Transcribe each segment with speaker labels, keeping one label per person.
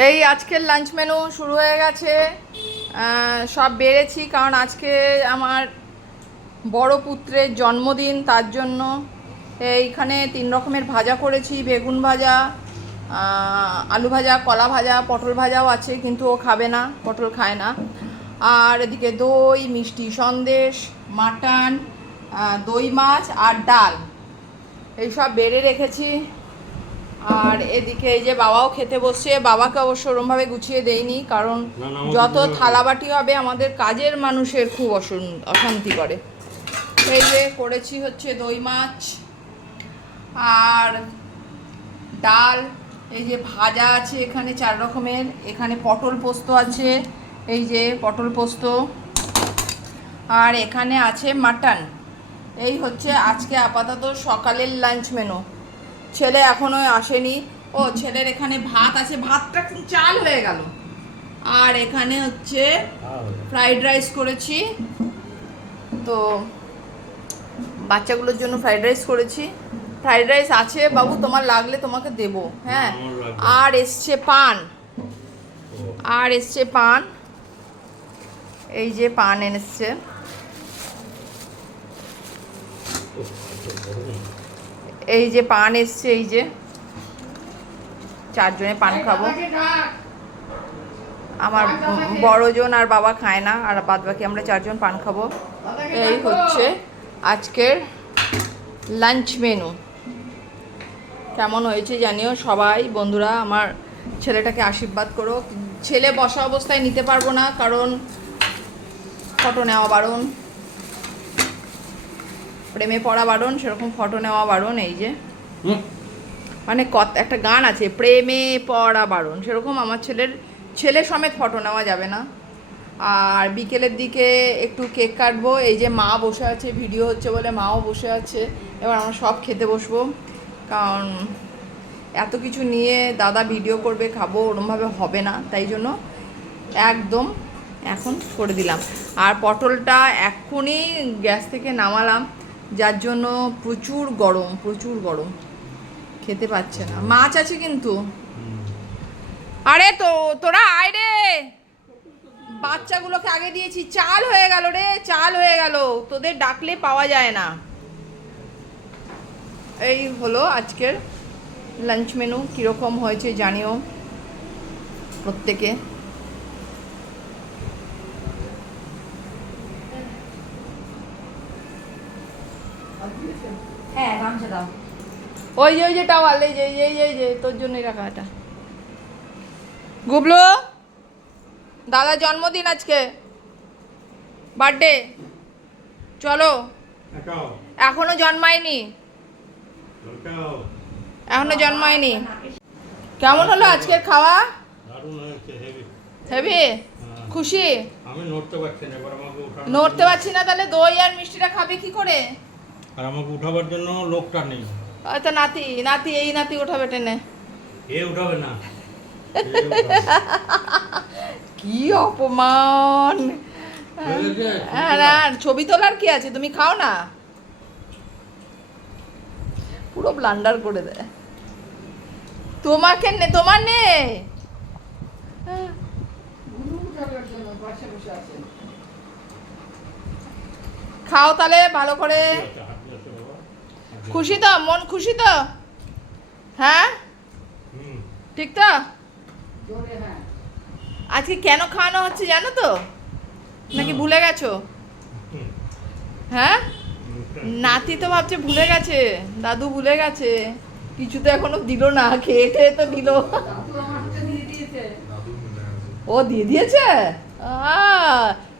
Speaker 1: এই আজকের lunch menu শুরু হয়ে গেছে। সব বেড়েছি কারণ আজকে আমার বড় পুত্রের জন্মদিন, তার জন্য এইখানে তিন রকমের ভাজা করেছি, বেগুন ভাজা আলু ভাজা, কলা ভাজা, পটল ভাজাও আছে, কিন্তু ও খাবে না, পটল খায় না। আর এদিকে দই, মিষ্টি সন্দেশ, মাটন দই মাছ আর ডাল। এইসব বেড়ে রেখেছি। আর এদিকে এই যে বাবাও খেতে বসছে বাবাকে অবশ্য ওরমভাবে গুছিয়ে দেয়নি কারণ যত থালাবাটি হবে আমাদের কাজের মানুষের খুব অশান্তি করে। এই যে করেছি হচ্ছে দই মাছ আর ডাল এই যে ভাজা আছে এখানে চার রকমের এখানে পটল পোস্ত আছে এই যে পটল পোস্ত আর এখানে আছে মাটন। এই হচ্ছে আজকে আপাতত সকালের লাঞ্চ মেনু। ছেলে এখনও আসেনি। ও ছেলের এখানে ভাত আছে। ভাতটা চাল হয়ে গেল। আর এখানে হচ্ছে ফ্রাইড রাইস করেছি। তো বাচ্চাগুলোর জন্য ফ্রাইড রাইস করেছি। ফ্রাইড রাইস আছে বাবু তোমার লাগলে তোমাকে দেবো। হ্যাঁ। আর এসছে পান। আর এসছে পান। এই যে পান এনেছে। এই যে পান এসছে এই যে। চারজনে পান খাব। আমার বড়জন আর বাবা খায় না আর বাদ বাকি আমরা চারজন পান খাব। এই হচ্ছে আজকের লাঞ্চ মেনু। কেমন হয়েছে জানিও সবাই বন্ধুরা আমার ছেলেটাকে আশীর্বাদ করো। ছেলে বসা অবস্থায় নিতে পারব না কারণ ফটো নেওয়া বারণ। প্রেমে পড়া বারণ সেরকম ফটো নেওয়া বারণ এই যে। মানে কত একটা গান আছে প্রেমে পড়া বারণ সেরকম আমার ছেলের ছেলে সমেত ফটো নেওয়া যাবে না। আর বিকেলের দিকে একটু কেক কাটবো এই যে মা বসে আছে ভিডিও হচ্ছে বলে মাও বসে আছে। এবার আমরা সব খেতে বসবো। কারণ এত কিছু নিয়ে দাদা ভিডিও করবে খাব ওরমভাবে হবে না তাই জন্য একদম এখন করে দিলাম। আর পটলটা এক্ষুনি গ্যাস থেকে নামালাম। যার জন্য প্রচুর গরম প্রচুর গরম। খেতে পাচ্ছে না। মাছ আছে কিন্তু। আরে তো, তোরা আয় রে। বাচ্চাগুলোকে আগে দিয়েছি। চাল হয়ে গেল রে, চাল হয়ে গেল। তোদের ডাকলে পাওয়া যায় না। এই হলো আজকের লাঞ্চ মেনু কীরকম হয়েছে জানিও প্রত্যেকে।
Speaker 2: হ্যাঁ গামছা দাও।
Speaker 1: ওই যে ওই যে টাওয়াল এই যে এই যে, এই যে, তোর জন্যই রাখা এটা। গুবলু দাদা জন্মদিন আজকে। বার্থডে চলো। এখনও জন্মায়নি। এখনও জন্মায়নি। কেমন হলো আজকের খাওয়া। হেবি
Speaker 3: হ্যাঁ।
Speaker 1: খুশি?
Speaker 3: আমি নড়তে পারছি না
Speaker 1: নড়তে পারছি না তাহলে দই আর মিষ্টিটা খাবে কি করে?
Speaker 3: আর আমাকে উঠাবার জন্য লোকটা নেই।
Speaker 1: হয়তো নাতি নাতি এই নাতি ওঠাবে টেনে।
Speaker 3: এ উঠাবে না।
Speaker 1: কি অপমান।
Speaker 3: হয়ে
Speaker 1: ছবি তোলার কি আছে? তুমি খাও না? পুরো ব্লান্ডার করে দেয় তোমাকে নে তোমার নে। খাও তাহলে ভালো করে
Speaker 3: ঠিক আছে, হাত দিয়ে আসো বাবা। হাত দিয়ে-
Speaker 1: খুশি তো মন খুশি তো হ্যাঁ? ঠিক তো আজকে কেন খাওয়ানো হচ্ছে জানো তো? নাকি ভুলে গেছো? হ্যাঁ? নাতি তো ভাবছে ভুলে গেছে দাদু ভুলে গেছে কিছু তো এখনও দিল না খেয়ে খেয়ে তো দিল। ও দিয়ে দিয়েছে?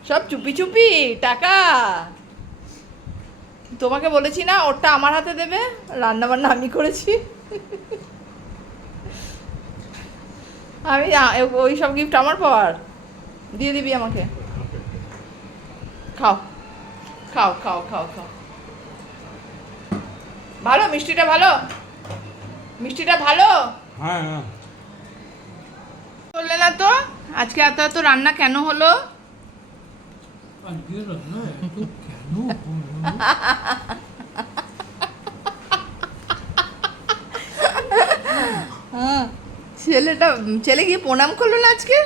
Speaker 1: সব চুপি চুপি টাকা। তোমাকে বলেছি না ওরটা আমার হাতে দেবে রান্না বান্না আমি করেছি। আমি ওই সব গিফট আমার পাওয়ার? দিয়ে দিবি আমাকে? খাও খাও খাও খাও খাও। ভালো মিষ্টিটা ভালো? মিষ্টিটা ভালো?
Speaker 3: হ্যাঁ হ্যাঁ।
Speaker 1: বললে না তো আজকে এত এত রান্না কেন হলো
Speaker 3: আজকে রান্না এত কেন হলো?
Speaker 1: হ্যাঁ ছেলেটা ছেলে গিয়ে প্রণাম করল না আজকে?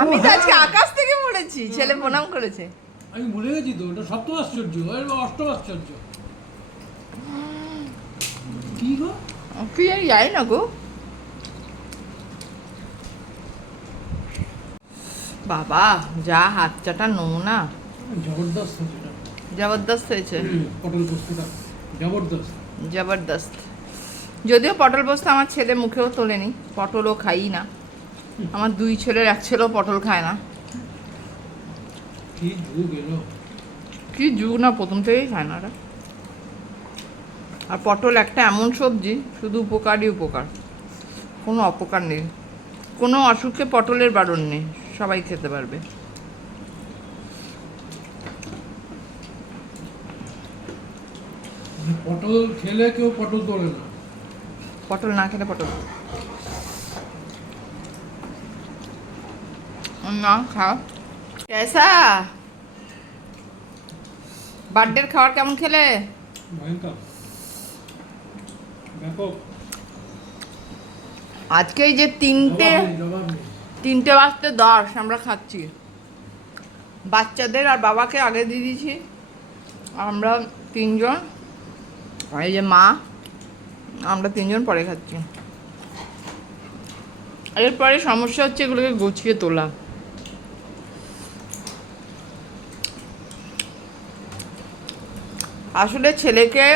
Speaker 1: আমি তো। আজকে আকাশ থেকে পড়েছি। ছেলে প্রণাম করেছে।
Speaker 3: আমি ভুলে গেছি তো ওটা সপ্তম আশ্চর্য অষ্টম আশ্চর্য। কি গো?
Speaker 1: আর যাই না গো। বাবা যা হাত চাটা নোংনা
Speaker 3: জবরদস্ত
Speaker 1: জবরদস্ত হয়েছে?
Speaker 3: পটল পোস্তটা। জবরদস্ত।
Speaker 1: জবরদস্ত। যদিও পটল পোস্ত আমার ছেলে মুখেও তোলেনি পটলও খাই না। আমার দুই ছেলের এক ছেলেও পটল খায় না।
Speaker 3: কি যুগ এলো।
Speaker 1: কি যুগ না প্রথম থেকেই খায় না ওরা। আর পটল একটা এমন সবজি শুধু উপকারই উপকার। কোনো অপকার নেই। কোনো অসুখে পটলের বারণ নেই। সবাই খেতে পারবে।
Speaker 3: পটল খেলে কেউ পটল তোলে না।
Speaker 1: পটল না খেলে পটল। না খাও কেসা? বার্থডের খাবার কেমন খেলে? আজকে এই যে তিনটে তিনটে বাজতে দশ, আমরা খাচ্ছি। বাচ্চাদের আর বাবাকে আগে দিয়ে দিয়েছি। আমরা তিনজন, এই যে মা, আমরা তিনজন পরে খাচ্ছি। এরপরে সমস্যা হচ্ছে এগুলোকে গুছিয়ে তোলা। আসলে ছেলেকে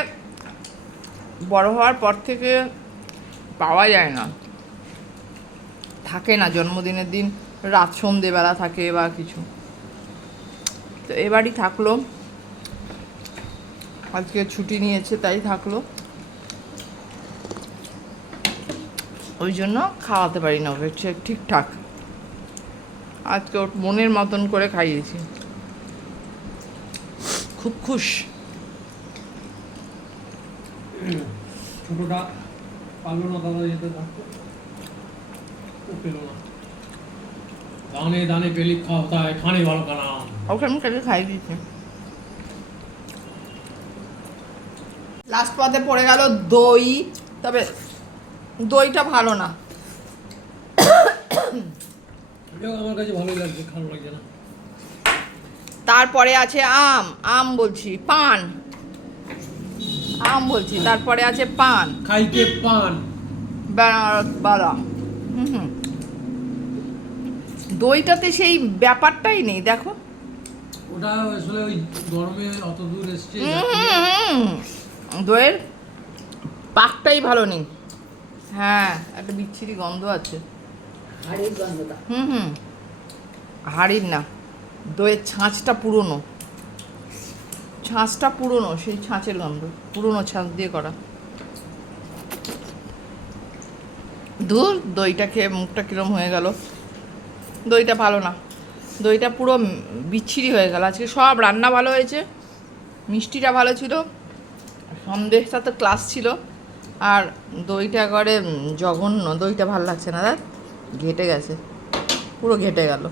Speaker 1: বড় হওয়ার পর থেকে পাওয়া যায় না। থাকে না, জন্মদিনের দিন রাত সন্ধেবেলা থাকে বা কিছু। তো এবারই থাকল। আজকে ছুটি নিয়েছে, তাই থাকল। ওই জন্য খাওয়াতে পারি না ওকে ঠিক- ঠিকঠাক। আজকে ওর মনের মতন করে খাইয়েছি। খুব খুশ।
Speaker 3: ছোটটা দাদা যেতে থাকতো। পেল না দানে দানে পেলি খাওয়া খানে ভালো খানা
Speaker 1: ওকে আমি কালকে খাইয়ে দিয়েছি লাস্ট পাতে পড়ে গেল দই তবে দইটা ভালো না
Speaker 3: আমার কাছে ভালোই লাগছে খারাপ লাগছে না
Speaker 1: তারপরে আছে আম আম বলছি পান আম বলছি তারপরে আছে পান
Speaker 3: খাইতে পান
Speaker 1: বেনারস বালা হুম হুম দইটাতে সেই ব্যাপারটাই নেই দেখো।
Speaker 3: ওটা আসলে ওই গরমে অত দূর এসছে।
Speaker 1: দইয়ের পাকটাই ভালো নেই। হ্যাঁ একটা বিচ্ছিরি গন্ধ আছে।
Speaker 2: হাড়ির গন্ধটা।
Speaker 1: হুম হুম। হাড়ির না দইয়ের ছাঁচটা পুরনো। ছাঁচটা পুরনো সেই ছাঁচের গন্ধ পুরনো ছাঁচ দিয়ে করা। দূর দইটা খেয়ে মুখটা কিরম হয়ে গেল। দইটা ভালো না। দইটা পুরো বিচ্ছিরি হয়ে গেল। আজকে সব রান্না ভালো হয়েছে। মিষ্টিটা ভালো ছিল। সন্দেশটা তো ক্লাস ছিল। আর দইটা করে জঘন্য। দইটা ভালো লাগছে না দাদা ঘেটে গেছে। পুরো ঘেটে গেল।